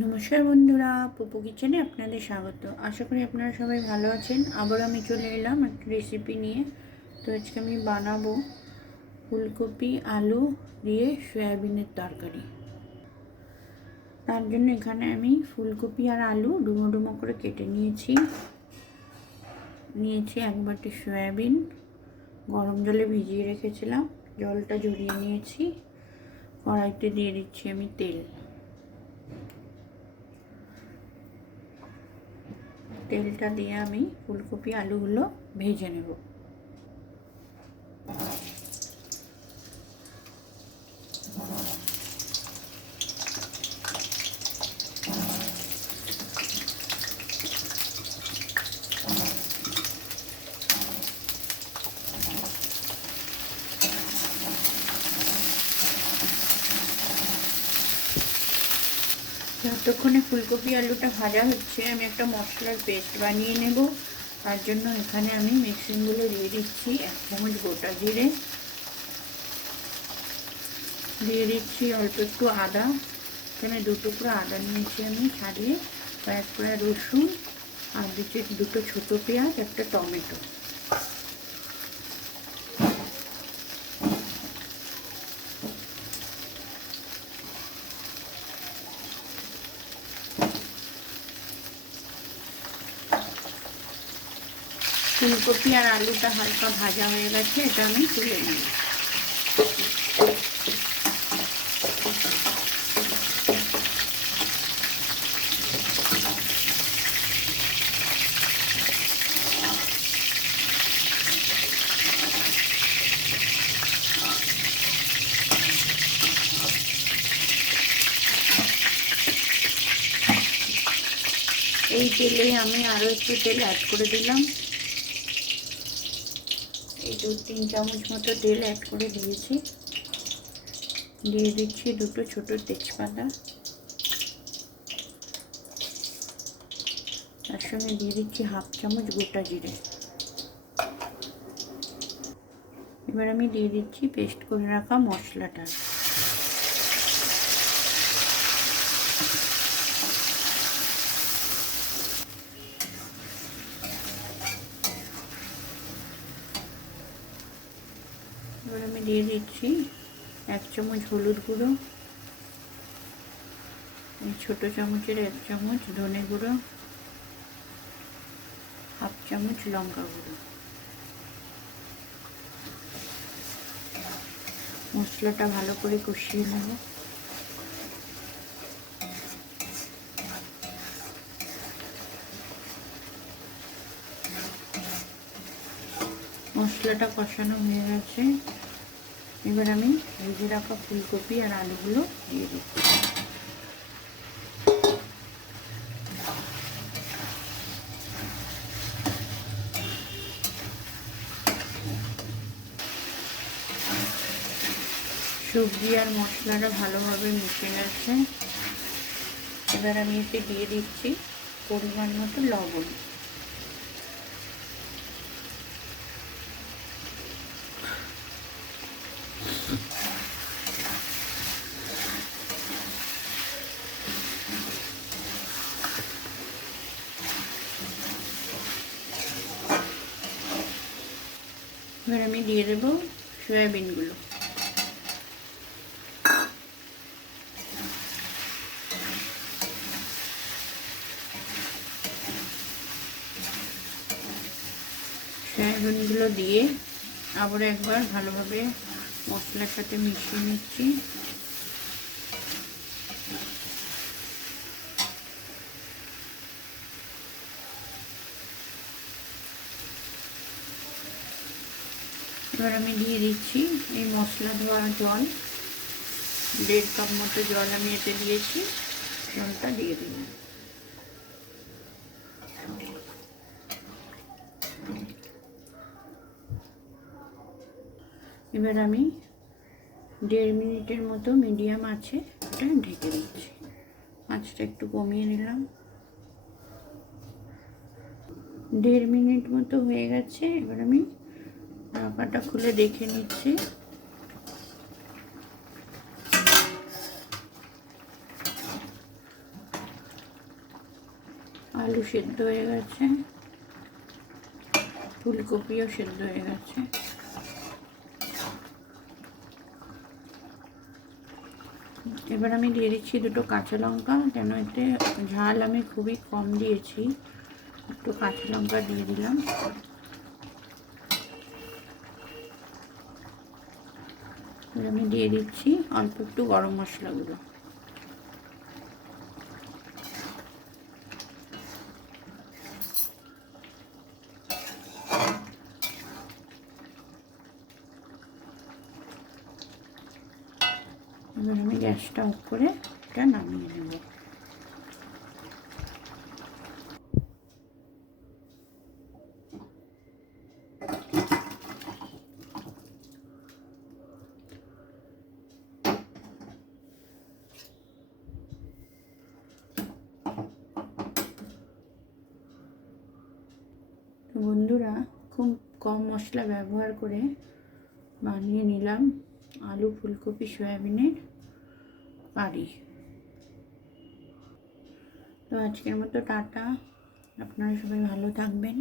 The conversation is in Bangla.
নমস্কার বন্ধুরা, পুপু কিচেনে আপনাদের স্বাগত। আশা করি আপনারা সবাই ভালো আছেন। আবার আমি চলে এলাম একটা রেসিপি নিয়ে। তো আজকে আমি বানাবো ফুলকপি আলু দিয়ে সয়াবিনের তরকারি। তার জন্য এখানে আমি ফুলকপি আর আলু ডুমো ডুমো করে কেটে নিয়েছি। এক বাটি সয়াবিন গরম জলে ভিজিয়ে রেখেছিলাম, জলটা ঝরিয়ে নিয়েছি। কড়াইতে দিয়ে দিচ্ছি আমি তেল। তেলটা দিয়ে আমি ফুলকপি আলুগুলো ভেজে নেব। যতক্ষণে ফুলকপি আলুটা ভাজা হচ্ছে আমি একটা মশলার পেস্ট বানিয়ে নেব। তার জন্য এখানে আমি মিক্সিংগুলো দিয়ে দিচ্ছি। 1 চামচ গোটা জিরে, দিয়ে দিচ্ছি অল্প একটু আদা। এখানে 2 টুকরো আদা নিয়েছি আমি ছাড়িয়ে, কয়েক কোয়া রসুন, আর দিচ্ছি 2টো ছোটো পেঁয়াজ, একটা টমেটো। ফুলকপি আর আলুটা হালকা ভাজা হয়ে গেছে, এটা আমি তুলে নেব। এই তেলে আমি আরও একটু তেল অ্যাড করে দিলাম। এই 2-3 চামচ মতো তেল অ্যাড করে দিয়েছি। দিয়ে দিচ্ছি 2টো ছোটো তেজপাতা, তার সঙ্গে দিয়ে দিচ্ছি 1/2 চামচ গোটা জিরে। এবার আমি দিয়ে দিচ্ছি পেস্ট করে রাখা মশলাটা। এবার আমি দিয়ে দিচ্ছি 1 চামচ হলুদ গুঁড়ো, ছোটো চামচের 1 চামচ ধনে গুঁড়ো, 1/2 চামচ লঙ্কা গুঁড়ো। মশলাটা ভালো করে কষিয়ে নেব। মশলাটা কষানো হয়ে গেছে। এবার আমি ভেজে রাখা ফুলকপি আর আলুগুলো দিয়ে দিচ্ছি। সবজি আর মশলাটা ভালোভাবে মিশে গেছে। এবার আমি এতে দিয়ে দিচ্ছি পরিমাণ মতো লবণ। এবার আমি দিয়ে দেবো সয়াবিনগুলো। সয়াবিনগুলো দিয়ে আবার একবার ভালোভাবে মশলার সাথে মিশিয়ে নিচ্ছি। এবার আমি দিয়ে দিচ্ছি এই মশলা ধোয়া জল, 1.5 কাপ মতো জল আমি এতে দিয়েছি। জলটা দিয়ে দিলাম। এবার আমি 1.5 মিনিটের মতো মিডিয়াম আছে এটা ঢেকে দিচ্ছি। আঁচটা একটু কমিয়ে নিলাম। 1.5 মিনিট মতো হয়ে গেছে। এবার আমি ঢাকাটা খুলে দেখে নিচ্ছি। আলু সেদ্ধ হয়ে গেছে, ফুলকপিও সেদ্ধ হয়ে গেছে। এবার আমি দিয়ে দিচ্ছি দুটো কাঁচা লঙ্কা, কেন এতে ঝাল আমি খুবই কম দিয়েছি, একটু কাঁচা লঙ্কা দিয়ে দিলাম। এবার আমি দিয়ে দিচ্ছি অল্প একটু গরম মশলা গুঁড়ো। এবার আমি গ্যাসটা অফ করে এটা নামিয়ে নেব। তো বন্ধুরা, খুব কম মশলা ব্যবহার করে বানিয়ে নিলাম আলু ফুলকপি সয়াবিনের কারি। তো আজকের মতো টাটা, আপনারা সবাই ভালো থাকবেন।